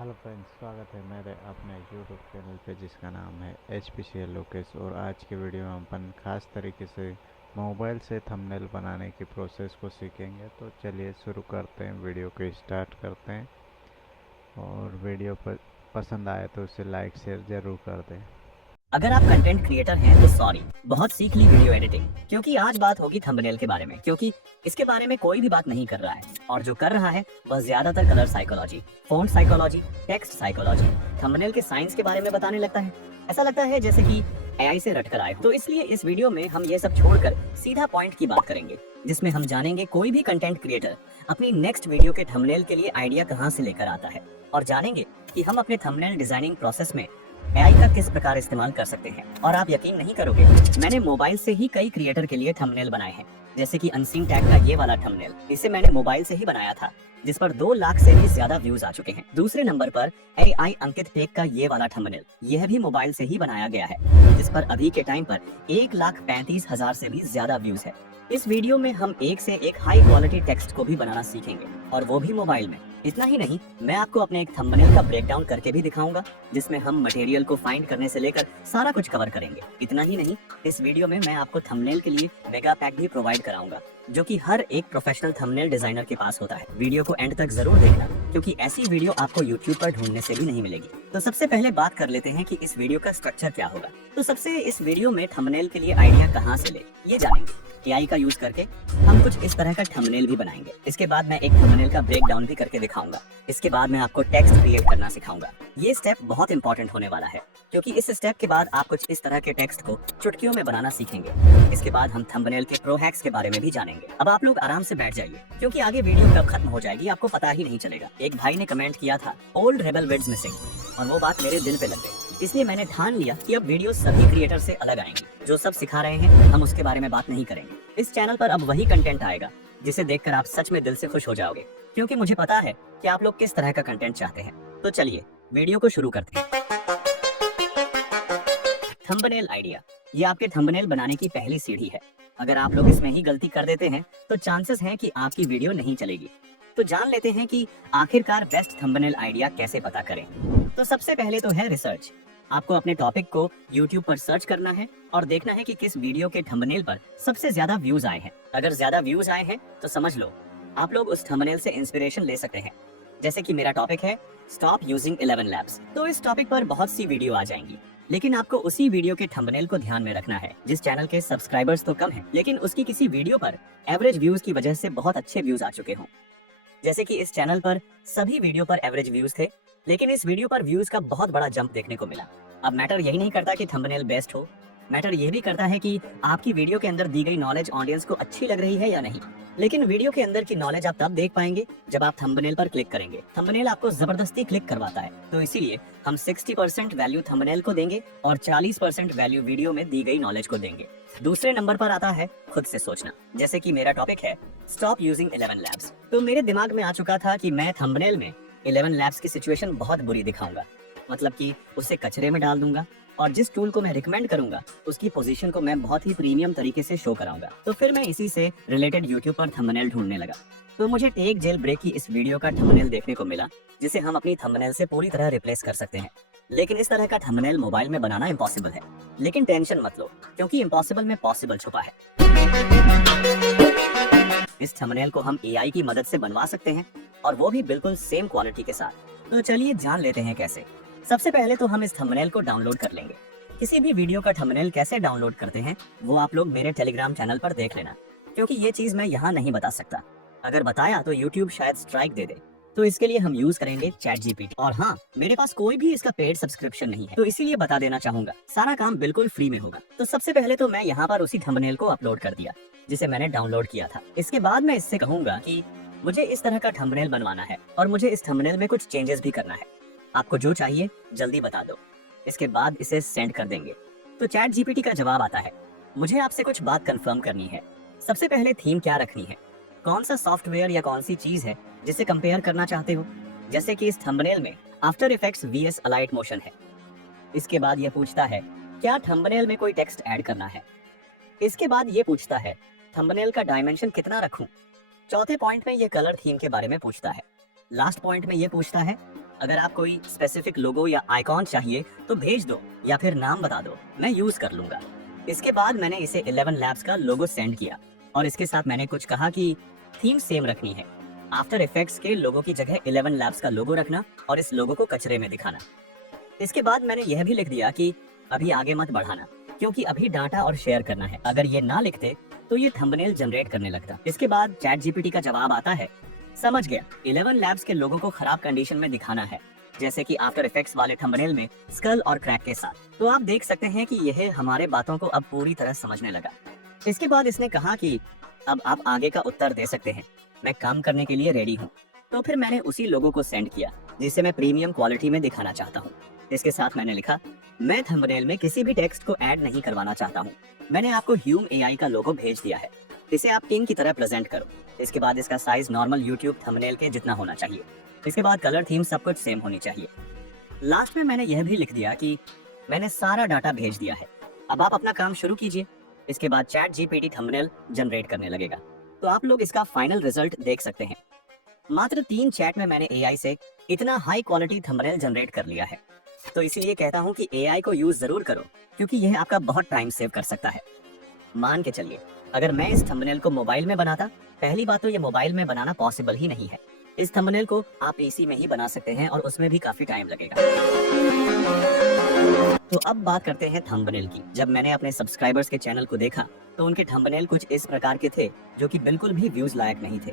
Hello friends, स्वागत है मेरे अपने यूट्यूब चैनल पे जिसका नाम है HPCL लोकेश। और आज के वीडियो में अपन खास तरीके से मोबाइल से थंबनेल बनाने की प्रोसेस को सीखेंगे। तो चलिए शुरू करते हैं, वीडियो को स्टार्ट करते हैं। और वीडियो पर पसंद आए तो उसे लाइक शेयर ज़रूर कर दें। अगर आप कंटेंट क्रिएटर हैं तो सॉरी, बहुत सीख ली वीडियो एडिटिंग, क्योंकि आज बात होगी थंबनेल के बारे में। क्योंकि इसके बारे में कोई भी बात नहीं कर रहा है, और जो कर रहा है वह ज्यादातर colour psychology, font psychology, text psychology, thumbnail के साइंस के बारे में बताने लगता है। ऐसा लगता है जैसे कि एआई से रटकर आए हो। तो इसलिए इस वीडियो में हम ये सब छोड़कर सीधा पॉइंट की बात करेंगे, जिसमें हम जानेंगे कोई भी कंटेंट क्रिएटर अपनी नेक्स्ट वीडियो के थंबनेल के लिए आइडिया कहाँ से लेकर आता है, और जानेंगे कि हम अपने थंबनेल डिजाइनिंग प्रोसेस में एआई का किस प्रकार इस्तेमाल कर सकते हैं। और आप यकीन नहीं करोगे, मैंने मोबाइल से ही कई क्रिएटर के लिए थंबनेल बनाए हैं। जैसे कि अनसीन टैग का ये वाला थंबनेल, इसे मैंने मोबाइल से ही बनाया था, जिस पर 2 लाख से भी ज्यादा व्यूज आ चुके हैं। दूसरे नंबर पर एआई अंकित टेक का ये वाला थंबनेल, यह भी मोबाइल से ही बनाया गया है, जिस पर अभी के टाइम पर 1,35,000 से भी ज्यादा व्यूज है। इस वीडियो में हम एक से एक हाई क्वालिटी टेक्स्ट को भी बनाना सीखेंगे, और वो भी मोबाइल में। इतना ही नहीं, मैं आपको अपने एक थंबनेल का ब्रेकडाउन करके भी दिखाऊंगा, जिसमें हम मटेरियल को फाइंड करने से लेकर सारा कुछ कवर करेंगे। इतना ही नहीं, इस वीडियो में मैं आपको थंबनेल के लिए मेगा पैक भी प्रोवाइड कराऊंगा, जो कि हर एक प्रोफेशनल थंबनेल डिजाइनर के पास होता है। वीडियो को एंड तक जरूर देखना, क्योंकि ऐसी वीडियो आपको यूट्यूब पर ढूंढने से भी नहीं मिलेगी। तो सबसे पहले बात कर लेते हैं कि इस वीडियो का स्ट्रक्चर क्या होगा। तो सबसे इस वीडियो में थंबनेल के लिए आइडिया कहाँ से ले, ये जानेंगे। एआई का यूज करके हम कुछ इस तरह का थंबनेल भी बनाएंगे। इसके बाद मैं एक थंबनेल का ब्रेकडाउन भी करके दिखाऊंगा। इसके बाद मैं आपको टेक्स्ट क्रिएट करना सिखाऊंगा। ये स्टेप बहुत इंपॉर्टेंट होने वाला है, क्योंकि इस स्टेप के बाद आप कुछ इस तरह के टेक्स्ट को चुटकियों में बनाना सीखेंगे। इसके बाद हम थंबनेल के प्रो हैक्स के बारे में भी जानेंगे। अब आप लोग आराम से बैठ जाइए, क्योंकि आगे वीडियो कब खत्म हो जाएगी आपको पता ही नहीं चलेगा। एक भाई ने कमेंट किया था ओल्ड रेबल विड्स मिसिंग, और वो बात मेरे दिल पे लग गई। इसलिए मैंने ठान लिया कि अब वीडियो सभी क्रिएटर से अलग आएंगी। जो सब सिखा रहे हैं हम उसके बारे में बात नहीं करेंगे। इस चैनल पर अब वही कंटेंट आएगा जिसे देखकर आप सच में दिल से खुश हो जाओगे, क्योंकि मुझे पता है कि आप लोग किस तरह का कंटेंट चाहते हैं। तो चलिए वीडियो को शुरू करते हैं। थंबनेल आइडिया, ये आपके थंबनेल बनाने की पहली सीढ़ी है। अगर आप लोग इसमें ही गलती कर देते हैं तो चांसेस हैं कि आपकी वीडियो नहीं चलेगी। तो जान लेते हैं कि आखिरकार बेस्ट थंबनेल आइडिया कैसे पता करें। तो सबसे पहले तो है रिसर्च। आपको अपने टॉपिक को YouTube पर सर्च करना है और देखना है कि किस वीडियो के थंबनेल पर सबसे ज्यादा व्यूज आए हैं। अगर ज्यादा व्यूज आए हैं तो समझ लो आप लोग उस थंबनेल से इंस्पिरेशन ले सकते हैं। जैसे कि मेरा टॉपिक है स्टॉप यूजिंग 11 लैब्स, तो इस टॉपिक पर बहुत सी वीडियो आ जाएंगी, लेकिन आपको उसी वीडियो के थंबनेल को ध्यान में रखना है। जिस चैनल के सब्सक्राइबर्स तो कम हैं, लेकिन उसकी किसी वीडियो पर एवरेज व्यूज की वजह से बहुत अच्छे व्यूज आ चुके हों। जैसे कि इस चैनल पर सभी वीडियो पर एवरेज व्यूज थे, लेकिन इस वीडियो पर व्यूज का बहुत बड़ा जंप देखने को मिला। अब मैटर यही नहीं करता कि थंबनेल बेस्ट हो, मैटर यह भी करता है कि आपकी वीडियो के अंदर दी गई नॉलेज ऑडियंस को अच्छी लग रही है या नहीं। लेकिन वीडियो के अंदर की नॉलेज आप तब देख पाएंगे जब आप थंबनेल पर क्लिक करेंगे। थंबनेल आपको जबरदस्ती क्लिक करवाता है, तो इसीलिए हम 60% वैल्यू थंबनेल को देंगे और 40% वैल्यू वीडियो में दी गई नॉलेज को देंगे। दूसरे नंबर पर आता है खुद से सोचना। जैसे कि मेरा टॉपिक है स्टॉप यूजिंग 11 लैब्स, तो मेरे दिमाग में आ चुका था कि मैं थंबनेल में 11 लैब्स की सिचुएशन बहुत बुरी दिखाऊंगा, मतलब कि उसे कचरे में डाल दूंगा, और जिस टूल को मैं रिकमेंड करूंगा उसकी पोजीशन को मैं बहुत ही प्रीमियम तरीके से शो कराऊंगा। तो फिर मैं इसी से रिलेटेड यूट्यूब पर थंबनेल ढूंढने लगा। तो मुझे टेक जेल ब्रेक की इस वीडियो का थंबनेल देखने को मिला, जिसे हम अपनी थंबनेल से पूरी तरह रिप्लेस कर सकते हैं। लेकिन इस तरह का थंबनेल मोबाइल में बनाना इम्पॉसिबल है। लेकिन टेंशन मत लो, क्योंकि इम्पॉसिबल में पॉसिबल छुपा है। इस थंबनेल को हम एआई की मदद से बनवा सकते हैं, और वो भी बिल्कुल सेम क्वालिटी के साथ। तो चलिए जान लेते हैं कैसे। सबसे पहले तो हम इस थंबनेल को डाउनलोड कर लेंगे। किसी भी वीडियो का थंबनेल कैसे डाउनलोड करते हैं वो आप लोग मेरे टेलीग्राम चैनल पर देख लेना, क्योंकि ये चीज मैं यहाँ नहीं बता सकता। अगर बताया तो यूट्यूब शायद स्ट्राइक दे दे। तो इसके लिए हम यूज करेंगे ChatGPT। और हाँ, मेरे पास कोई भी इसका पेड सब्सक्रिप्शन नहीं है, तो इसीलिए बता देना चाहूंगा, सारा काम बिल्कुल फ्री में होगा। तो सबसे पहले तो मैं यहाँ पर उसी थंबनेल को अपलोड कर दिया जिसे मैंने डाउनलोड किया था। इसके बाद मैं इससे कहूंगा कि मुझे इस तरह का थंबनेल बनवाना है, और मुझे इस थंबनेल में कुछ चेंजेस भी करना है। आपको जो चाहिए जल्दी बता दो। इसके बाद इसे सेंड कर देंगे। तो ChatGPT का जवाब आता है, मुझे आपसे कुछ बात कंफर्म करनी है। सबसे पहले थीम क्या रखनी है, कौन सा सॉफ्टवेयर या कौन सी चीज है जिसे कंपेयर करना चाहते हो। जैसे कि इस थंबनेल में After Effects VS Alight Motion है। इसके बाद यह पूछता है क्या थंबनेल में कोई टेक्स्ट ऐड करना है। इसके बाद ये पूछता है थंबनेल का डायमेंशन कितना रखूं। चौथे पॉइंट में ये कलर थीम के बारे में पूछता है। लास्ट पॉइंट में ये पूछता है अगर आप कोई स्पेसिफिक लोगो या आइकॉन चाहिए तो भेज दो या फिर नाम बता दो, मैं यूज कर लूंगा। इसके बाद मैंने इसे 11 लैब्स का लोगो सेंड किया और इसके साथ मैंने कुछ कहा कि थीम सेम रखनी है। आफ्टर इफेक्ट्स के लोगो की जगह 11 लैब्स का लोगो रखना और इस लोगो को कचरे में दिखाना। इसके बाद मैंने यह भी लिख दिया कि अभी आगे मत बढ़ाना, क्योंकि अभी डाटा और शेयर करना है। अगर ये ना लिखते तो ये थंबनेल जनरेट करने लगता। इसके बाद चैट जीपीटी का जवाब आता है, समझ गया, 11 लैब्स के लोगों को खराब कंडीशन में दिखाना है, जैसे कि आफ्टर इफेक्ट्स वाले थंबनेल में स्कल और क्रैक के साथ। तो आप देख सकते हैं कि यह हमारे बातों को अब पूरी तरह समझने लगा। इसके बाद इसने कहा कि अब आप आगे का उत्तर दे सकते हैं, मैं काम करने के लिए रेडी हूँ। तो फिर मैंने उसी लोगो को सेंड किया जिसे मैं प्रीमियम क्वालिटी में दिखाना चाहता हूँ। इसके साथ मैंने लिखा, मैं थंबनेल में किसी भी टेक्स्ट को ऐड नहीं करवाना चाहता हूँ। मैंने आपको ह्यूम एआई का लोगो भेज दिया है, इसे आप किंग की तरह प्रेजेंट करो। इसके बाद इसका साइज नॉर्मल यूट्यूब थंबनेल के जितना होना चाहिए। इसके बाद कलर थीम सब कुछ सेम होनी चाहिए। लास्ट में मैंने यह भी लिख दिया कि मैंने सारा डाटा भेज दिया है, अब आप अपना काम शुरू कीजिए। इसके बाद चैट जीपीटी थंबनेल जनरेट करने लगेगा। तो आप लोग इसका फाइनल रिजल्ट देख सकते हैं। मात्र 3 चैट में मैंने एआई से इतना हाई क्वालिटी थंबनेल जनरेट कर लिया है। तो इसीलिए कहता हूँ कि एआई को यूज जरूर करो, क्योंकि यह आपका बहुत टाइम सेव कर सकता है। मान के चलिए, अगर मैं इस थंबनेल को मोबाइल में बनाता, पहली बात तो ये मोबाइल में बनाना पॉसिबल ही नहीं है। इस थंबनेल को आप पीसी में ही बना सकते हैं और उसमें भी काफी टाइम लगेगा। तो अब बात करते हैं थंबनेल की। जब मैंने अपने सब्सक्राइबर्स के चैनल को देखा तो उनके थंबनेल कुछ इस प्रकार के थे जो कि बिल्कुल भी व्यूज लायक नहीं थे।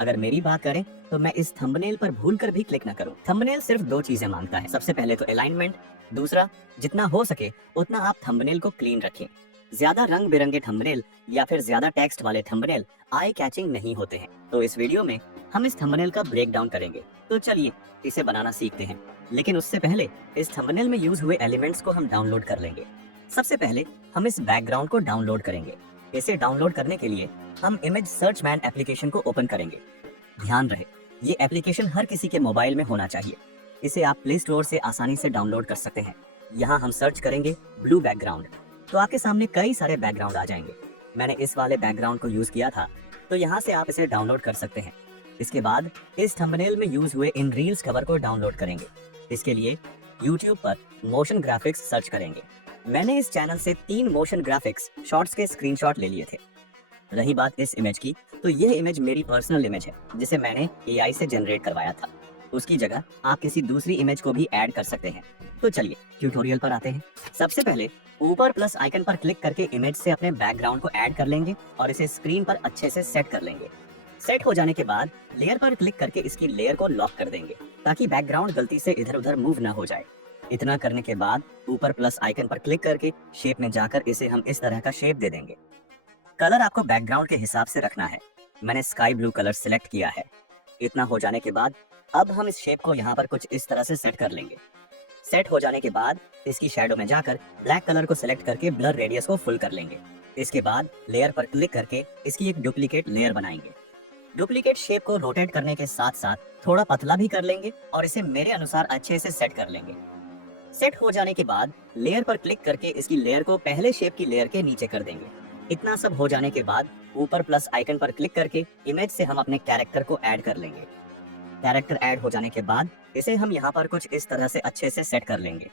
अगर मेरी बात करें तो मैं इस थंबनेल पर भूलकर भी क्लिक न करूं। थंबनेल सिर्फ 2 चीजें मांगता है, सबसे पहले तो अलाइनमेंट, दूसरा जितना हो सके उतना आप थंबनेल को क्लीन रखें। ज्यादा रंग बिरंगे थंबनेल या फिर ज्यादा टेक्स्ट वाले थंबनेल आई कैचिंग नहीं होते हैं। तो इस वीडियो में हम इस थंबनेल का ब्रेक डाउन करेंगे। तो चलिए इसे बनाना सीखते हैं, लेकिन उससे पहले इस थंबनेल में यूज हुए एलिमेंट्स को हम डाउनलोड कर लेंगे। सबसे पहले हम इस बैकग्राउंड को डाउनलोड करेंगे। इसे डाउनलोड करने के लिए हम इमेज सर्च मैन एप्लीकेशन को ओपन करेंगे। ध्यान रहे, ये एप्लीकेशन हर किसी के मोबाइल में होना चाहिए। इसे आप प्ले स्टोर से आसानी से डाउनलोड कर सकते हैं। यहाँ हम सर्च करेंगे ब्लू बैकग्राउंड, तो आपके सामने कई सारे बैकग्राउंड आ जाएंगे। मैंने इस वाले बैकग्राउंड को यूज किया था, तो यहाँ से आप इसे डाउनलोड कर सकते हैं। इसके बाद इस थंबनेल में यूज हुए इन रील्स कवर को डाउनलोड करेंगे। इसके लिए YouTube पर मोशन ग्राफिक्स सर्च करेंगे। मैंने इस चैनल से 3 मोशन ग्राफिक्स शॉर्ट्स के स्क्रीनशॉट ले लिए थे। रही बात इस इमेज की, तो यह इमेज मेरी पर्सनल इमेज है जिसे मैंने एआई से जनरेट करवाया था। उसकी जगह आप किसी दूसरी इमेज को भी ऐड कर सकते हैं। तो चलिए ट्यूटोरियल पर आते हैं। सबसे पहले ऊपर प्लस आइकन पर क्लिक करके इमेज से अपने बैकग्राउंड को ऐड कर लेंगे और इसे स्क्रीन पर अच्छे से सेट कर लेंगे। सेट हो जाने के बाद लेयर पर क्लिक करके इसकी लेयर को लॉक कर देंगे ताकि बैकग्राउंड गलती से इधर उधर मूव ना हो जाए। इतना करने के बाद ऊपर प्लस आइकन पर क्लिक करके शेप में जाकर इसे हम इस तरह का शेप दे देंगे। कलर आपको बैकग्राउंड के हिसाब से रखना है। मैंने स्काई ब्लू कलर सिलेक्ट किया है। इतना हो जाने के बाद अब हम इस शेप को यहाँ पर कुछ इस तरह से सेट कर लेंगे। सेट हो जाने के बाद इसकी शैडो में जाकर ब्लैक कलर को सिलेक्ट करके ब्लर रेडियस को फुल कर लेंगे। इसके बाद लेयर पर क्लिक करके इसकी एक डुप्लीकेट लेयर बनाएंगे। डुप्लीकेट शेप को रोटेट करने के साथ साथ थोड़ा पतला भी कर लेंगे और इसे मेरे अनुसार अच्छे से सेट कर लेंगे। सेट हो जाने के बाद लेयर पर क्लिक करके इसकी लेयर को पहले शेप की लेयर के नीचे कर देंगे। इतना सब हो जाने के बाद ऊपर प्लस आइकन पर क्लिक करके इमेज से हम अपने कैरेक्टर को ऐड कर लेंगे। कैरेक्टर ऐड हो जाने के बाद इसे हम यहाँ पर कुछ इस तरह से अच्छे से सेट कर लेंगे।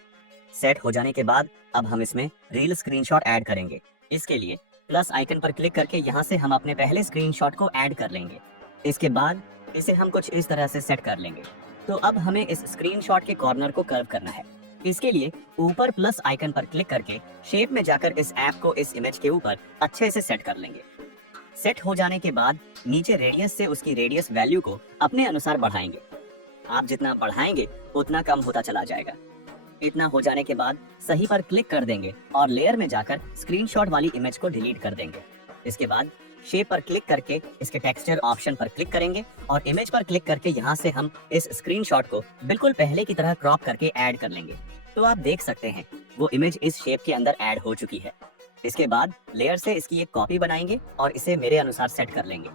सेट हो जाने के बाद अब हम इसमें रील स्क्रीनशॉट ऐड करेंगे। इसके लिए प्लस आइकन पर क्लिक करके यहाँ से हम अपने पहले स्क्रीनशॉट को ऐड कर लेंगे। इसके बाद इसे हम कुछ इस तरह से सेट कर लेंगे। तो अब हमें इस स्क्रीनशॉट के कॉर्नर को कर्व करना है। इसके लिए ऊपर प्लस आइकन पर क्लिक करके शेप में जाकर इस ऐप को इस इमेज के ऊपर अच्छे से सेट कर लेंगे। सेट हो जाने के बाद नीचे रेडियस से उसकी रेडियस वैल्यू को अपने अनुसार बढ़ाएंगे। आप जितना बढ़ाएंगे उतना कम होता चला जाएगा। इतना हो जाने के बाद सही पर क्लिक कर देंगे और लेयर में जाकर स्क्रीनशॉट वाली इमेज को डिलीट कर देंगे। इसके बाद शेप पर क्लिक करके इसके टेक्सचर ऑप्शन पर क्लिक करेंगे और इमेज पर क्लिक करके यहाँ से हम इस स्क्रीनशॉट को बिल्कुल पहले की तरह क्रॉप करके ऐड कर लेंगे। तो आप देख सकते हैं वो इमेज इस शेप के अंदर ऐड हो चुकी है। इसके बाद लेयर से इसकी एक कॉपी बनाएंगे और इसे मेरे अनुसार सेट कर लेंगे।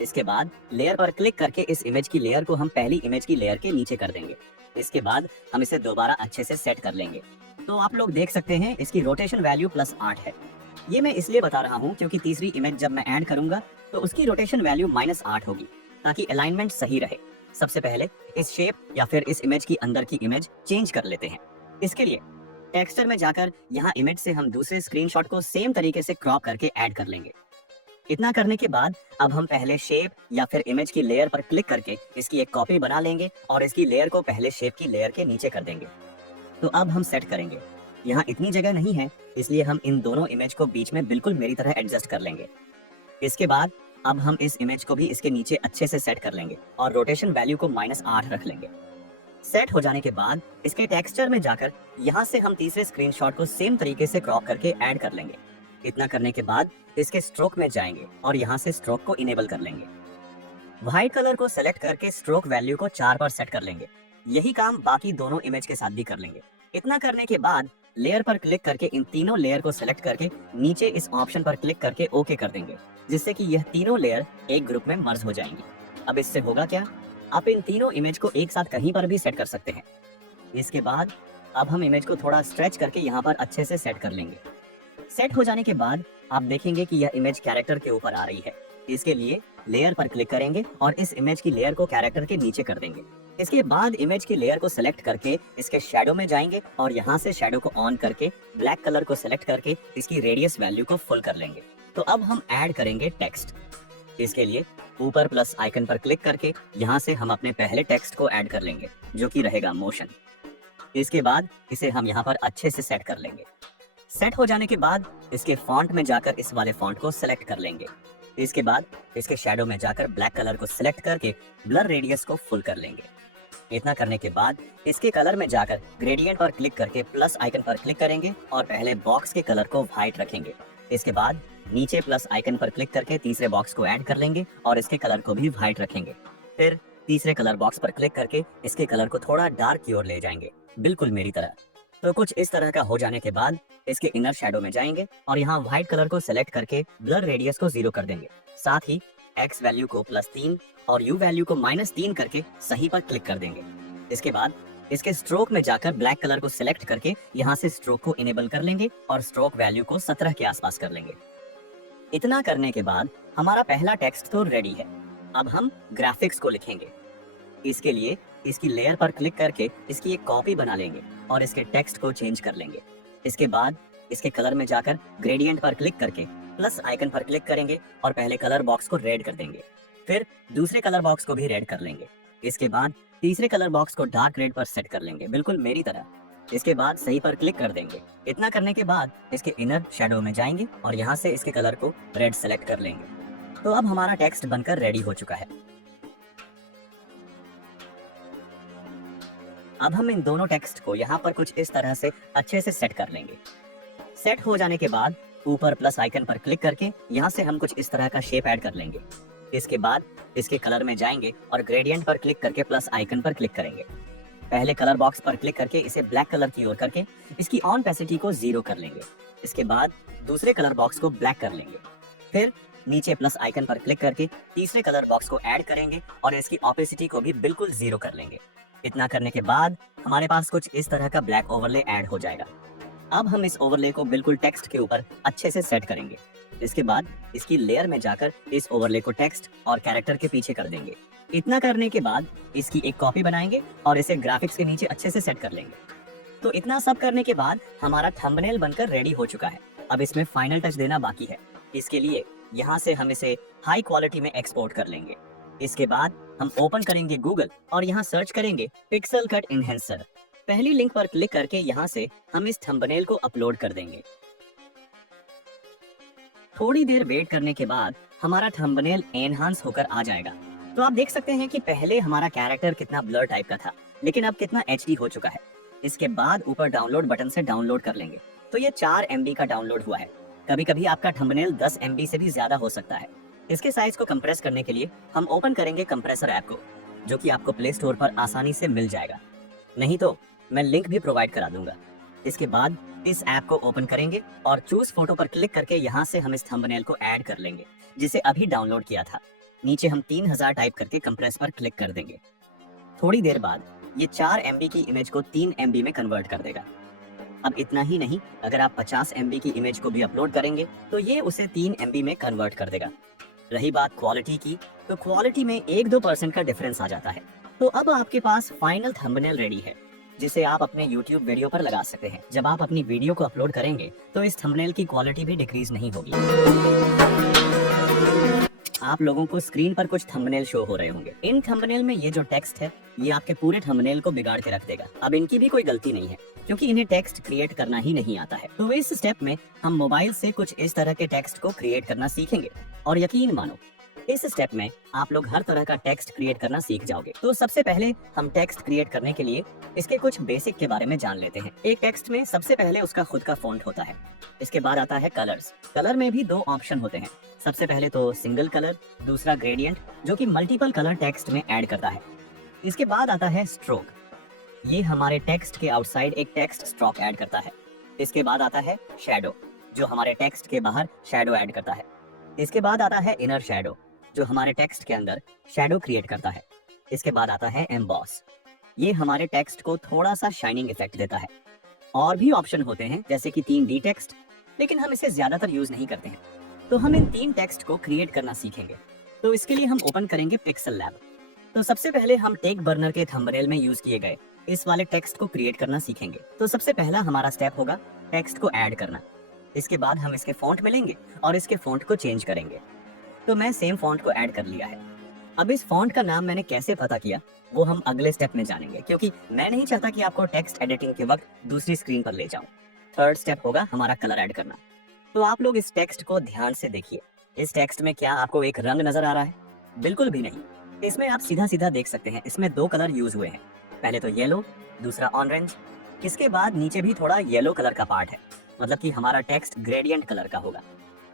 इसके बाद लेयर पर क्लिक करके इस इमेज की लेयर को हम पहली इमेज की लेयर के नीचे कर देंगे। इसके बाद हम इसे दोबारा अच्छे से सेट कर लेंगे। तो आप लोग देख सकते हैं इसकी रोटेशन वैल्यू +8 है। ये मैं इसलिए बता रहा हूँ क्योंकि तीसरी इमेज जब मैं ऐड करूंगा तो उसकी रोटेशन वैल्यू -8 होगी ताकि अलाइनमेंट सही रहे। सबसे पहले इस शेप या फिर इस इमेज की अंदर की इमेज चेंज कर लेते हैं। इसके लिए टेक्सचर में जाकर यहाँ इमेज से हम दूसरे स्क्रीनशॉट को सेम तरीके से क्रॉप करके ऐड कर लेंगे। इतना करने के बाद अब हम पहले शेप या फिर इमेज की लेयर पर क्लिक करके इसकी एक कॉपी बना लेंगे और इसकी लेयर को पहले शेप की लेयर के नीचे कर देंगे। तो अब हम सेट करेंगे। यहाँ इतनी जगह नहीं है, इसलिए हम इन दोनों इमेज को बीच में बिल्कुल मेरी तरह एडजस्ट कर लेंगे। इसके बाद अब हम इस इमेज को भी इसके नीचे अच्छे से सेट कर लेंगे और रोटेशन वैल्यू को -8 रख लेंगे। सेट हो जाने के बाद इसके टेक्सचर में जाकर यहाँ से हम तीसरे स्क्रीनशॉट को सेम तरीके से क्रॉप करके ऐड कर लेंगे। इतना करने के बाद इसके स्ट्रोक में जाएंगे और यहाँ से स्ट्रोक को इनेबल कर लेंगे। व्हाइट कलर को सेलेक्ट करके स्ट्रोक वैल्यू को 4 पर सेट कर लेंगे। यही काम बाकी दोनों इमेज के साथ भी कर लेंगे। इतना करने के बाद लेयर पर क्लिक करके इन तीनों लेयर को सेलेक्ट करके नीचे इस ऑप्शन पर क्लिक करके ओके कर देंगे, जिससे कि यह तीनों लेयर एक ग्रुप में मर्ज हो जाएंगी। अब इससे होगा क्या, आप इन तीनों इमेज को एक साथ कहीं पर भी सेट कर सकते हैं। इसके बाद अब हम इमेज को थोड़ा स्ट्रेच करके यहाँ पर अच्छे से सेट कर लेंगे। सेट हो जाने के बाद आप देखेंगे कि यह इमेज कैरेक्टर के ऊपर आ रही है। इसके लिए लेयर पर क्लिक करेंगे और इस इमेज की लेयर को कैरेक्टर के नीचे कर देंगे। इसके बाद इमेज की लेयर को सेलेक्ट करके इसके शैडो में जाएंगे और यहाँ से शैडो को ऑन करके ब्लैक कलर को सेलेक्ट करके इसकी रेडियस वैल्यू को फुल कर लेंगे। तो अब हम ऐड करेंगे टेक्स्ट। इसके लिए ऊपर प्लस आइकन पर क्लिक करके यहाँ से हम अपने पहले टेक्स्ट को ऐड कर लेंगे, जो कि रहेगा मोशन। इसके बाद इसे हम यहाँ पर अच्छे से सेट कर लेंगे। सेट हो जाने के बाद इसके फॉन्ट में जाकर इस वाले फॉन्ट को सेलेक्ट कर लेंगे। इसके बाद इसके शैडो में जाकर ब्लैक कलर को सिलेक्ट करके ब्लर रेडियस को फुल कर लेंगे। इतना करने के बाद इसके कलर में जाकर ग्रेडियंट पर क्लिक करके प्लस आइकन पर क्लिक करेंगे और पहले बॉक्स के कलर को व्हाइट रखेंगे। इसके बाद नीचे प्लस आइकन पर क्लिक करके तीसरे बॉक्स को ऐड कर लेंगे और इसके कलर को भी व्हाइट रखेंगे। फिर तीसरे कलर बॉक्स पर क्लिक करके इसके कलर को थोड़ा डार्क की ओर ले जाएंगे, बिल्कुल मेरी तरह। तो कुछ इस तरह का हो जाने के बाद इसके इनर शैडो में जाएंगे और यहाँ व्हाइट कलर को सेलेक्ट करके ब्लर रेडियस को 0 कर देंगे। साथ ही एक्स वैल्यू को +3 और यू वैल्यू को -3 करके सही पर क्लिक कर देंगे। इसके बाद इसके स्ट्रोक में जाकर ब्लैक कलर को सिलेक्ट करके यहाँ से स्ट्रोक को इनेबल कर लेंगे और स्ट्रोक वैल्यू को 17 के आसपास कर लेंगे। इतना करने के बाद हमारा पहला टेक्स्ट तो रेडी है। अब हम ग्राफिक्स को लिखेंगे। इसके लिए इसकी लेयर पर क्लिक करके इसकी एक कॉपी बना लेंगे और इसके टेक्स्ट को चेंज कर लेंगे। इसके बाद इसके कलर में जाकर ग्रेडियंट पर क्लिक करके प्लस आइकन पर क्लिक करेंगे और पहले कलर बॉक्स को रेड कर देंगे। फिर दूसरे कलर बॉक्स को भी रेड कर लेंगे। इसके बाद तीसरे कलर बॉक्स को डार्क रेड पर सेट कर लेंगे, बिल्कुल मेरी तरह। इसके बाद सही पर क्लिक कर देंगे। इतना करने के बाद इसके इनर शैडो में जाएंगे और यहाँ से इसके कलर को रेड सेलेक्ट कर लेंगे। तो अब हमारा टेक्स्ट बनकर रेडी हो चुका है। अब हम इन दोनों टेक्स्ट को यहाँ पर कुछ इस तरह से अच्छे से सेट कर लेंगे। सेट हो जाने के बाद ऊपर प्लस आइकन पर क्लिक करके यहाँ से हम कुछ इस तरह का शेप ऐड कर लेंगे। इसके बाद इसके कलर में जाएंगे और ग्रेडियंट पर क्लिक करके प्लस आइकन पर क्लिक करेंगे। पहले कलर बॉक्स पर क्लिक करके इसे ब्लैक कलर की ओर करके इसकी ऑन ओपेसिटी को 0 कर लेंगे। इसके बाद दूसरे कलर बॉक्स को ब्लैक कर लेंगे। फिर नीचे प्लस आइकन पर क्लिक करके तीसरे कलर बॉक्स को ऐड करेंगे और इसकी ओपेसिटी को भी बिल्कुल 0 कर लेंगे। इतना करने के बाद हमारे पास कुछ इस तरह का ब्लैक ओवरले ऐड हो जाएगा। अब हम इस ओवरले को बिल्कुल टेक्स्ट के ऊपर अच्छे से सेट करेंगे। इसके बाद इसकी लेयर में जाकर इस ओवरले को टेक्स्ट और कैरेक्टर के पीछे कर देंगे। इतना करने के बाद इसकी एक कॉपी बनाएंगे और इसे ग्राफिक्स के नीचे अच्छे से सेट कर लेंगे। तो इतना सब करने के बाद हमारा थंबनेल बनकर रेडी हो चुका है। अब इसमें फाइनल टच देना बाकी है। इसके लिए यहाँ से हम इसे हाई क्वालिटी में एक्सपोर्ट कर लेंगे। इसके बाद हम ओपन करेंगे गूगल और यहाँ सर्च करेंगे पिक्सल कट इनहेंसर। पहली लिंक पर क्लिक करके यहाँ से हम इस थंबनेल को अपलोड कर देंगे। थोड़ी देर वेट करने के बाद हमारा थंबनेल एनहांस होकर आ जाएगा। तो आप देख सकते हैं कि पहले हमारा कैरेक्टर कितना ब्लर टाइप का था, लेकिन अब कितना HD हो चुका है। इसके बाद ऊपर डाउनलोड बटन से डाउनलोड कर लेंगे। तो ये 4 MB का डाउनलोड हुआ है। कभी कभी आपका थंबनेल 10 MB से भी ज्यादा हो सकता है। इसके साइज को कंप्रेस करने के लिए हम ओपन करेंगे कंप्रेसर ऐप को, जो कि आपको प्ले स्टोर पर आसानी से मिल जाएगा। नहीं तो मैं लिंक भी प्रोवाइड करा दूंगा। इसके बाद इस ऐप को ओपन करेंगे और चूज फोटो पर क्लिक करके यहाँ से हम इस थंबनेल को ऐड कर लेंगे, जिसे अभी डाउनलोड किया था। नीचे हम 3000 टाइप करके कंप्रेस पर क्लिक कर देंगे। थोड़ी देर बाद ये 4 MB की इमेज को 3 MB में कन्वर्ट कर देगा। अब इतना ही नहीं, अगर आप 50 MB की इमेज को भी अपलोड करेंगे तो ये उसे 3 MB में कन्वर्ट कर देगा। रही बात क्वालिटी की, तो क्वालिटी में 1-2% का डिफरेंस आ जाता है। तो अब आपके पास फाइनल थंबनेल रेडी है, जिसे आप अपने YouTube वीडियो पर लगा सकते हैं। जब आप अपनी वीडियो को अपलोड करेंगे तो इस थंबनेल की क्वालिटी भी डिक्रीज नहीं होगी। आप लोगों को स्क्रीन पर कुछ थंबनेल शो हो रहे होंगे। इन थंबनेल में ये जो टेक्स्ट है, ये आपके पूरे थंबनेल को बिगाड़ के रख देगा। अब इनकी भी कोई गलती नहीं है, क्योंकि इन्हें टेक्स्ट क्रिएट करना ही नहीं आता है। तो इस स्टेप में हम मोबाइल से कुछ इस तरह के टेक्स्ट को क्रिएट करना सीखेंगे, और यकीन मानो इस स्टेप में आप लोग हर तरह का टेक्स्ट क्रिएट करना सीख जाओगे। तो सबसे पहले हम टेक्स्ट क्रिएट करने के लिए इसके कुछ बेसिक के बारे में जान लेते हैं। एक टेक्स्ट में सबसे पहले उसका खुद का फॉन्ट होता है। इसके बाद आता है कलर्स। कलर में भी 2 ऑप्शन होते हैं। सबसे पहले तो सिंगल कलर, दूसरा ग्रेडियंट, जो कि मल्टीपल कलर टेक्स्ट में ऐड करता है। इसके बाद आता है स्ट्रोक। ये हमारे टेक्स्ट के आउटसाइड एक टेक्स्ट स्ट्रोक ऐड करता है। इसके बाद आता है शैडो, जो हमारे टेक्स्ट के बाहर शैडो ऐड करता है। इसके बाद आता है इनर शैडो, जो हमारे टेक्स्ट के अंदर शैडो क्रिएट करता है। इसके बाद आता है एम्बॉस। ये हमारे टेक्स्ट को थोड़ा सा शाइनिंग इफेक्ट देता है। और भी ऑप्शन होते हैं, जैसे कि 3D टेक्स्ट, लेकिन हम इसे ज्यादातर यूज नहीं करते हैं। तो हम इन 3 टेक्स्ट को क्रिएट करना सीखेंगे। तो इसके लिए हम ओपन करेंगे पिक्सल लैब। तो सबसे पहले हम टेक बर्नर के थंबनेल में यूज किए गए इस वाले टेक्स्ट को क्रिएट करना सीखेंगे। तो सबसे पहला हमारा स्टेप होगा टेक्स्ट को ऐड करना। इसके बाद हम इसके फॉन्ट में लेंगे और इसके फॉन्ट को चेंज करेंगे। तो मैं सेम फॉन्ट को ऐड कर लिया है। अब इस फॉन्ट का नाम मैंने कैसे पता किया, वो हम अगले स्टेप में जानेंगे, क्योंकि मैं नहीं चाहता कि आपको टेक्स्ट एडिटिंग के वक्त दूसरी स्क्रीन पर ले जाऊं। थर्ड स्टेप होगा हमारा कलर ऐड करना। तो आप लोग इस टेक्स्ट को ध्यान से देखिए। इस टेक्स्ट में क्या आपको एक रंग नजर आ रहा है? बिल्कुल भी नहीं। इसमें आप सीधा सीधा देख सकते हैं, इसमें 2 कलर यूज हुए हैं। पहले तो येलो, दूसरा ऑरेंज। इसके बाद नीचे भी थोड़ा येलो कलर का पार्ट है, मतलब कि हमारा टेक्स्ट ग्रेडियंट कलर का होगा।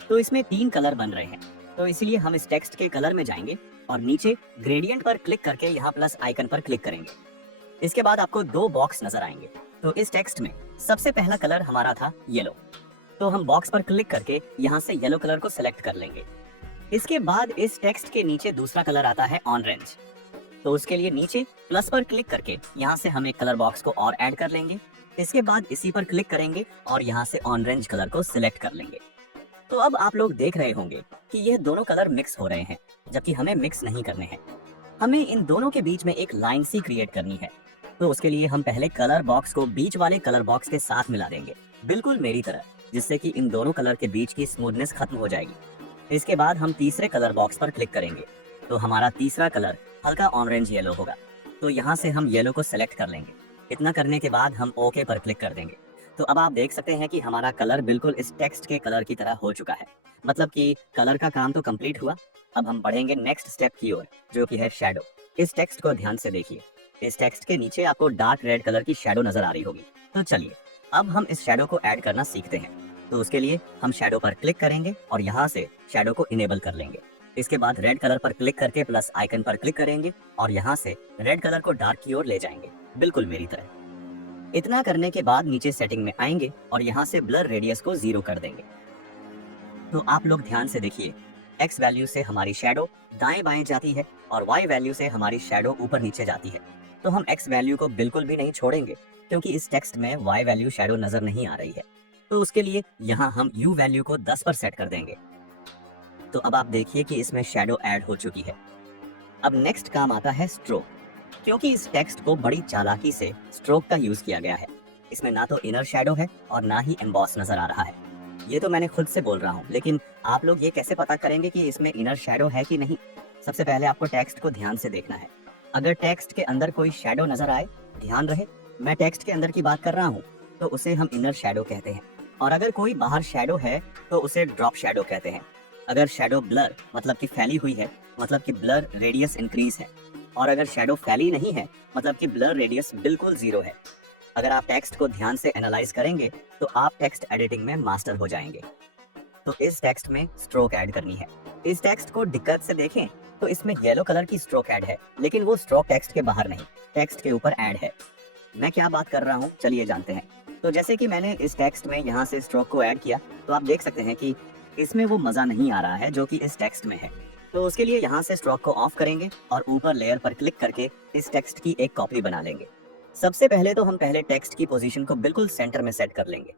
तो इसमें 3 कलर बन रहे हैं। तो इसलिए हम इस टेक्स्ट के कलर में जाएंगे और नीचे ग्रेडियंट पर क्लिक करके यहाँ प्लस आइकन पर क्लिक करेंगे। इसके बाद आपको 2 बॉक्स नजर आएंगे। तो इस टेक्स्ट में सबसे पहला कलर हमारा था येलो। तो हम बॉक्स पर क्लिक करके यहाँ से येलो कलर को सिलेक्ट कर लेंगे। इसके बाद इस टेक्स्ट के नीचे दूसरा कलर आता है ऑरेंज। तो उसके लिए नीचे प्लस पर क्लिक करके यहाँ से हम एक कलर बॉक्स को और ऐड कर लेंगे। इसके बाद इसी पर क्लिक करेंगे और यहाँ से ऑरेंज कलर को सिलेक्ट कर लेंगे। तो अब आप लोग देख रहे होंगे कि ये दोनों कलर मिक्स हो रहे हैं, जबकि हमें मिक्स नहीं करने हैं। हमें इन दोनों के बीच में एक लाइन सी क्रिएट करनी है। तो उसके लिए हम पहले कलर बॉक्स को बीच वाले कलर बॉक्स के साथ मिला देंगे, बिल्कुल मेरी तरह, जिससे कि इन दोनों कलर के बीच की स्मूथनेस खत्म हो जाएगी। इसके बाद हम तीसरे कलर बॉक्स पर क्लिक करेंगे। तो हमारा तीसरा कलर हल्का ऑरेंज येलो होगा। तो यहाँ से हम येलो को सिलेक्ट कर लेंगे। इतना करने के बाद हम ओके पर क्लिक कर देंगे। तो अब आप देख सकते हैं कि हमारा कलर बिल्कुल इस टेक्स्ट के कलर की तरह हो चुका है। मतलब कि कलर का काम तो कंप्लीट हुआ। अब हम बढ़ेंगे नेक्स्ट स्टेप की ओर, जो कि है शैडो। इस टेक्स्ट को ध्यान से देखिए। इस टेक्स्ट के नीचे आपको डार्क रेड कलर की शैडो नजर आ रही होगी। तो चलिए अब हम इस शैडो को ऐड करना सीखते हैं। तो उसके लिए हम शैडो पर क्लिक करेंगे और यहाँ से शैडो को इनेबल कर लेंगे। इसके बाद रेड कलर पर क्लिक करके प्लस आइकन पर क्लिक करेंगे और यहाँ से रेड कलर को डार्क की ओर ले जाएंगे, बिल्कुल मेरी तरह। इतना करने के बाद नीचे सेटिंग में आएंगे और यहाँ से ब्लर रेडियस को 0 कर देंगे। तो आप लोग ध्यान से देखिए, X वैल्यू से हमारी शैडो दाएं बाएं जाती है और Y वैल्यू से हमारी शैडो ऊपर नीचे जाती है। तो हम X वैल्यू को बिल्कुल भी नहीं छोड़ेंगे, क्योंकि इस टेक्स्ट में Y वैल्यू शैडो नजर नहीं आ रही है। तो उसके लिए यहाँ हम U वैल्यू को 10 पर सेट कर देंगे। तो अब आप देखिए कि इसमें शैडो ऐड हो चुकी है। अब नेक्स्ट काम आता है स्ट्रोक। क्योंकि इस टेक्स्ट को बड़ी चालाकी से स्ट्रोक का यूज किया गया है। इसमें ना तो इनर शैडो है और ना ही एम्बॉस नजर आ रहा है। ये तो मैंने खुद से बोल रहा हूँ, लेकिन आप लोग ये कैसे पता करेंगे कि इसमें इनर शैडो है कि नहीं? सबसे पहले आपको टेक्स्ट को ध्यान से देखना है। अगर टेक्स्ट के अंदर कोई शैडो नजर आए, ध्यान रहे मैं टेक्स्ट के अंदर की बात कर रहा हूँ, तो उसे हम इनर शैडो कहते हैं। और अगर कोई बाहर शैडो है तो उसे ड्रॉप शैडो कहते हैं। अगर शैडो ब्लर मतलब कि फैली हुई है, मतलब कि ब्लर रेडियस इंक्रीज है। और अगर शैडो फैली नहीं है, मतलब कि ब्लर रेडियस बिल्कुल 0 है। अगर आप टेक्स्ट को ध्यान से एनालाइज करेंगे तो आप टेक्स्ट एडिटिंग में मास्टर हो जाएंगे। तो इस टेक्स्ट में स्ट्रोक ऐड करनी है। इस टेक्स्ट को दिक्कत से देखें तो इसमें येलो कलर की स्ट्रोक ऐड है, लेकिन वो स्ट्रोक टेक्स्ट के बाहर नहीं, टेक्स्ट के ऊपर ऐड है। मैं क्या बात कर रहा हूँ, चलिए जानते हैं। तो जैसे कि मैंने इस टेक्स्ट में यहाँ से स्ट्रोक को ऐड किया, तो आप देख सकते हैं कि इसमें वो मजा नहीं आ रहा है जो कि इस टेक्स्ट में है। तो उसके लिए यहाँ से स्ट्रोक को ऑफ करेंगे और ऊपर लेयर पर क्लिक करके इस टेक्स्ट की एक कॉपी बना लेंगे। सबसे पहले तो हम पहले टेक्स्ट की पोजीशन को बिल्कुल सेंटर में सेट कर लेंगे।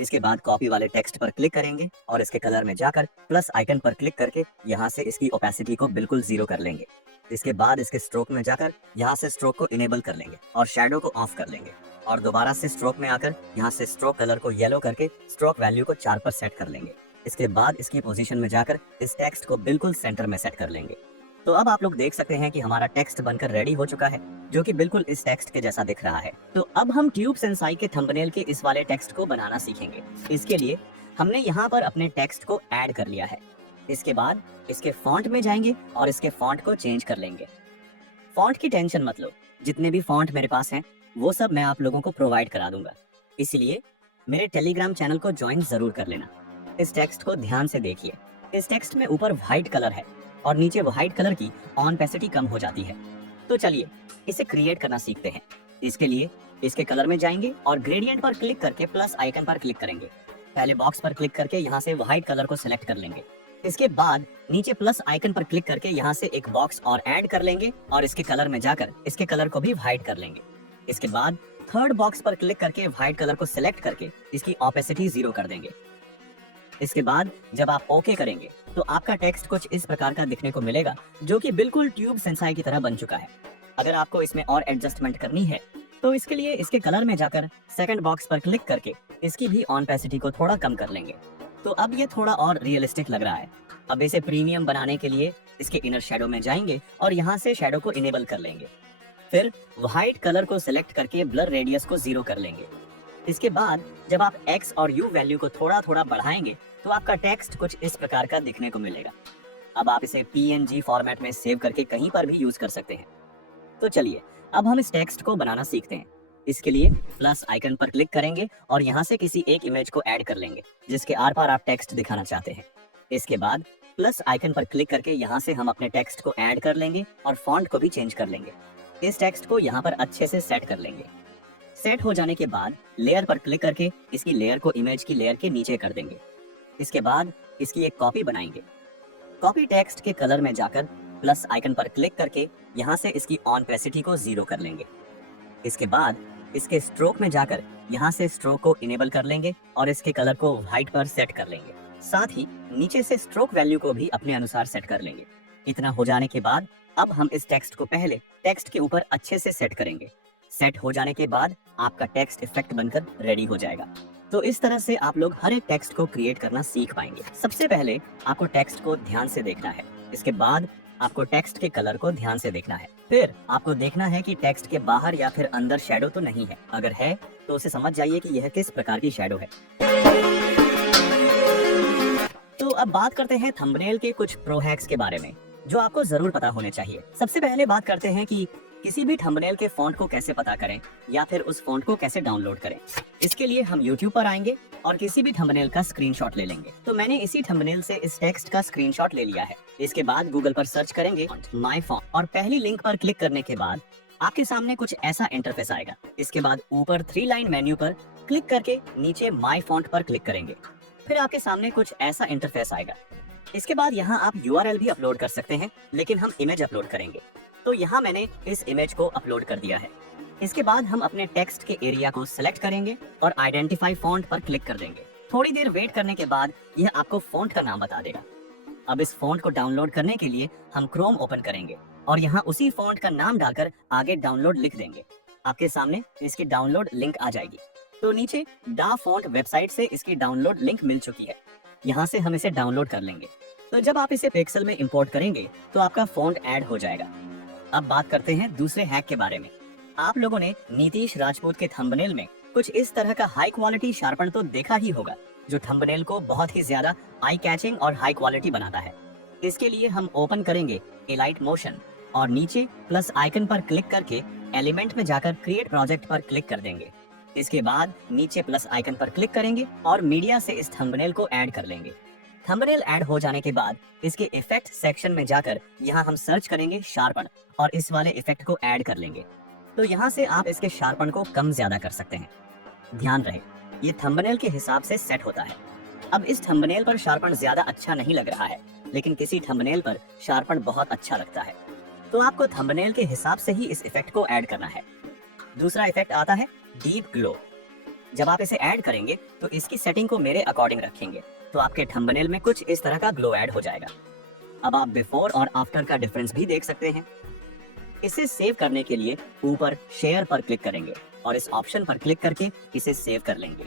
इसके बाद कॉपी वाले टेक्स्ट पर क्लिक करेंगे और इसके कलर में जाकर प्लस आइकन पर क्लिक करके यहाँ से इसकी ओपेसिटी को बिल्कुल 0 कर लेंगे। इसके बाद इसके स्ट्रोक में जाकर यहाँ से स्ट्रोक को इनेबल कर लेंगे और शैडो को ऑफ कर लेंगे और दोबारा से स्ट्रोक में आकर यहाँ से स्ट्रोक कलर को येलो करके स्ट्रोक वैल्यू को 4 पर सेट कर लेंगे। इसके बाद इसकी पोजीशन में जाकर इस टेक्स्ट को बिल्कुल सेंटर में सेट कर लेंगे। तो अब आप लोग देख सकते हैं कि हमारा टेक्स्ट बनकर रेडी हो चुका है, जो कि बिल्कुल इस टेक्स्ट के जैसा दिख रहा है। तो अब हम ट्यूब सेंसाई के थंबनेल के इस वाले टेक्स्ट को बनाना सीखेंगे। इसके लिए हमने यहाँ पर अपने टेक्स्ट को ऐड कर लिया है। इसके बाद इसके फॉन्ट में जाएंगे और इसके फॉन्ट को चेंज कर लेंगे। फॉन्ट की टेंशन मत लो, जितने भी फॉन्ट मेरे पास हैं वो सब मैं आप लोगों को प्रोवाइड करा दूंगा, इसलिए मेरे टेलीग्राम चैनल को ज्वाइन जरूर कर लेना। इस टेक्स्ट को ध्यान से देखिए। इस टेक्स्ट में ऊपर व्हाइट कलर है और नीचे व्हाइट कलर की ऑपेसिटी कम हो जाती है। तो चलिए इसे क्रिएट करना सीखते हैं। इसके लिए इसके कलर में जाएंगे और ग्रेडियंट पर क्लिक करके प्लस आइकन पर क्लिक करेंगे। पहले बॉक्स पर क्लिक करके यहाँ से व्हाइट कलर को सिलेक्ट कर लेंगे। इसके बाद नीचे प्लस आइकन पर क्लिक करके यहाँ से एक बॉक्स और ऐड कर लेंगे और इसके कलर में जाकर इसके कलर को भी व्हाइट कर लेंगे। इसके बाद थर्ड बॉक्स पर क्लिक करके व्हाइट कलर को सिलेक्ट करके इसकी ऑपेसिटी 0 कर देंगे। इसके बाद जब आप ओके करेंगे तो आपका टेक्स्ट कुछ इस प्रकार का दिखने को मिलेगा, जो कि बिल्कुल ट्यूब सेंसाई की तरह बन चुका है। अगर आपको इसमें और एडजस्टमेंट करनी है तो इसके लिए इसके कलर में जाकर सेकंड बॉक्स पर क्लिक करके इसकी भी ऑपेसिटी को थोड़ा कम कर लेंगे। तो अब ये थोड़ा और रियलिस्टिक लग रहा है। अब इसे प्रीमियम बनाने के लिए इसके इनर शैडो में जाएंगे और यहाँ से शैडो को इनेबल कर लेंगे। फिर व्हाइट कलर को सिलेक्ट करके ब्लर रेडियस को 0 कर लेंगे। इसके बाद जब आप X और U वैल्यू को थोड़ा थोड़ा बढ़ाएंगे तो आपका टेक्स्ट कुछ इस प्रकार का दिखने को मिलेगा। अब आप इसे PNG फॉर्मेट में सेव करके कहीं पर भी यूज कर सकते हैं। तो चलिए अब हम इस टेक्स्ट को बनाना सीखते हैं। इसके लिए प्लस आइकन पर क्लिक करेंगे और यहाँ से किसी एक इमेज को ऐड कर लेंगे जिसके आर पार आप टेक्स्ट दिखाना चाहते हैं। इसके बाद प्लस आइकन पर क्लिक करके यहाँ से हम अपने टेक्स्ट को ऐड कर लेंगे और फॉन्ट को भी चेंज कर लेंगे। इस टेक्स्ट को यहाँ पर अच्छे से सेट कर लेंगे। सेट हो जाने के बाद लेयर पर क्लिक करके इसकी लेयर को इमेज की लेयर के नीचे कर देंगे। इसके बाद इसकी एक कॉपी बनाएंगे। कॉपी टेक्स्ट के कलर में जाकर प्लस आइकन पर क्लिक करके यहाँ से इसकी ऑपेसिटी को 0 कर लेंगे। इसके बाद इसके स्ट्रोक में जाकर यहाँ से स्ट्रोक को इनेबल कर लेंगे और इसके कलर को व्हाइट पर सेट कर लेंगे। साथ ही नीचे से स्ट्रोक वैल्यू को भी अपने अनुसार सेट कर लेंगे। इतना हो जाने के बाद अब हम इस टेक्स्ट को पहले टेक्स्ट के ऊपर अच्छे से सेट करेंगे। सेट हो जाने के बाद आपका टेक्स्ट इफेक्ट बनकर रेडी हो जाएगा। तो इस तरह से आप लोग हर एक टेक्स्ट को क्रिएट करना सीख पाएंगे। सबसे पहले आपको टेक्स्ट को ध्यान से देखना है। इसके बाद आपको टेक्स्ट के कलर को ध्यान से देखना है। फिर आपको देखना है कि टेक्स्ट के बाहर या फिर अंदर शैडो तो नहीं है। अगर है तो उसे समझ जाइए कि यह किस प्रकार की शैडो है। तो अब बात करते हैं थंबनेल के कुछ प्रो हैक्स के बारे में जो आपको जरूर पता होने चाहिए। सबसे पहले बात करते हैं कि किसी भी थंबनेल के फॉन्ट को कैसे पता करें या फिर उस फॉन्ट को कैसे डाउनलोड करें। इसके लिए हम YouTube पर आएंगे और किसी भी थंबनेल का स्क्रीनशॉट ले लेंगे। तो मैंने इसी थंबनेल से इस टेक्स्ट का स्क्रीनशॉट ले लिया है। इसके बाद गूगल पर सर्च करेंगे माय फॉन्ट और पहली लिंक पर क्लिक करने के बाद आपके सामने कुछ ऐसा इंटरफेस आएगा। इसके बाद ऊपर 3 लाइन मेन्यू पर क्लिक करके नीचे माय फॉन्ट पर क्लिक करेंगे। फिर आपके सामने कुछ ऐसा इंटरफेस आएगा। इसके बाद यहाँ आप URL भी अपलोड कर सकते हैं, लेकिन हम इमेज अपलोड करेंगे। तो यहाँ मैंने इस इमेज को अपलोड कर दिया है। इसके बाद हम अपने टेक्स्ट के एरिया को सिलेक्ट करेंगे और आइडेंटिफाई फॉन्ट पर क्लिक कर देंगे। थोड़ी देर वेट करने के बाद यह आपको फॉन्ट का नाम बता देगा। अब इस फॉन्ट को डाउनलोड करने के लिए हम क्रोम ओपन करेंगे और यहाँ उसी फॉन्ट का नाम डालकर आगे डाउनलोड लिख देंगे। आपके सामने इसकी डाउनलोड लिंक आ जाएगी। तो नीचे डा फॉन्ट वेबसाइट से इसकी डाउनलोड लिंक मिल चुकी है। यहाँ से हम इसे डाउनलोड कर लेंगे। तो जब आप इसे पिक्सल में इंपोर्ट करेंगे तो आपका फॉन्ट ऐड हो जाएगा। अब बात करते हैं दूसरे हैक के बारे में। आप लोगों ने नीतीश राजपूत के थंबनेल में कुछ इस तरह का हाई क्वालिटी शार्पन तो देखा ही होगा, जो थंबनेल को बहुत ही ज्यादा आई कैचिंग और हाई क्वालिटी बनाता है। इसके लिए हम ओपन करेंगे इलाइट मोशन और नीचे प्लस आइकन पर क्लिक करके एलिमेंट में जाकर क्रिएट प्रोजेक्ट पर क्लिक कर देंगे। इसके बाद नीचे प्लस आइकन पर क्लिक करेंगे और मीडिया से इस थंबनेल को ऐड कर लेंगे। थंबनेल ऐड हो जाने के बाद इसके इफेक्ट सेक्शन में जाकर यहाँ हम सर्च करेंगे शार्पन और इस वाले इफेक्ट को ऐड कर लेंगे। तो यहाँ से आप इसके शार्पन को कम ज्यादा कर सकते हैं। ध्यान रहे ये थंबनेल के हिसाब से सेट होता है। अब इस थंबनेल पर शार्पन ज्यादा अच्छा नहीं लग रहा है, लेकिन किसी थंबनेल पर शार्पन बहुत अच्छा लगता है। तो आपको थंबनेल के हिसाब से ही इस इफेक्ट को ऐड करना है। दूसरा इफेक्ट आता है डीप ग्लो। जब आप इसे ऐड करेंगे तो इसकी सेटिंग को मेरे अकॉर्डिंग रखेंगे तो आपके थंबनेल में कुछ इस तरह का ग्लो ऐड हो जाएगा। अब आप बिफोर और आफ्टर का डिफरेंस भी देख सकते हैं। इसे सेव करने के लिए ऊपर शेयर पर क्लिक करेंगे और इस ऑप्शन पर क्लिक करके इसे सेव कर लेंगे।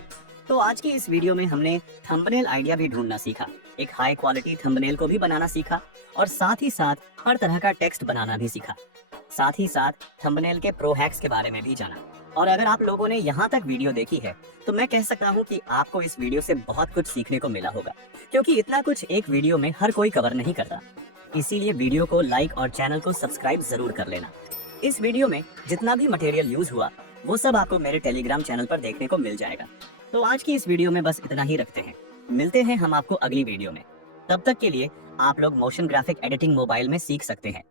तो आज की इस वीडियो में हमने थंबनेल आइडिया भी ढूंढना सीखा, एक हाई क्वालिटी थंबनेल को भी बनाना सीखा और साथ ही साथ हर तरह का टेक्स्ट बनाना भी सीखा। साथ ही साथ थंबनेल के प्रो हैक्स के बारे में भी जाना। और अगर आप लोगों ने यहाँ तक वीडियो देखी है तो मैं कह सकता हूँ कि आपको इस वीडियो से बहुत कुछ सीखने को मिला होगा, क्योंकि इतना कुछ एक वीडियो में हर कोई कवर नहीं करता। इसीलिए वीडियो को लाइक और चैनल को सब्सक्राइब जरूर कर लेना। इस वीडियो में जितना भी मटेरियल यूज हुआ वो सब आपको मेरे टेलीग्राम चैनल पर देखने को मिल जाएगा। तो आज की इस वीडियो में बस इतना ही रखते हैं। मिलते हैं हम आपको अगली वीडियो में। तब तक के लिए आप लोग मोशन ग्राफिक एडिटिंग मोबाइल में सीख सकते हैं।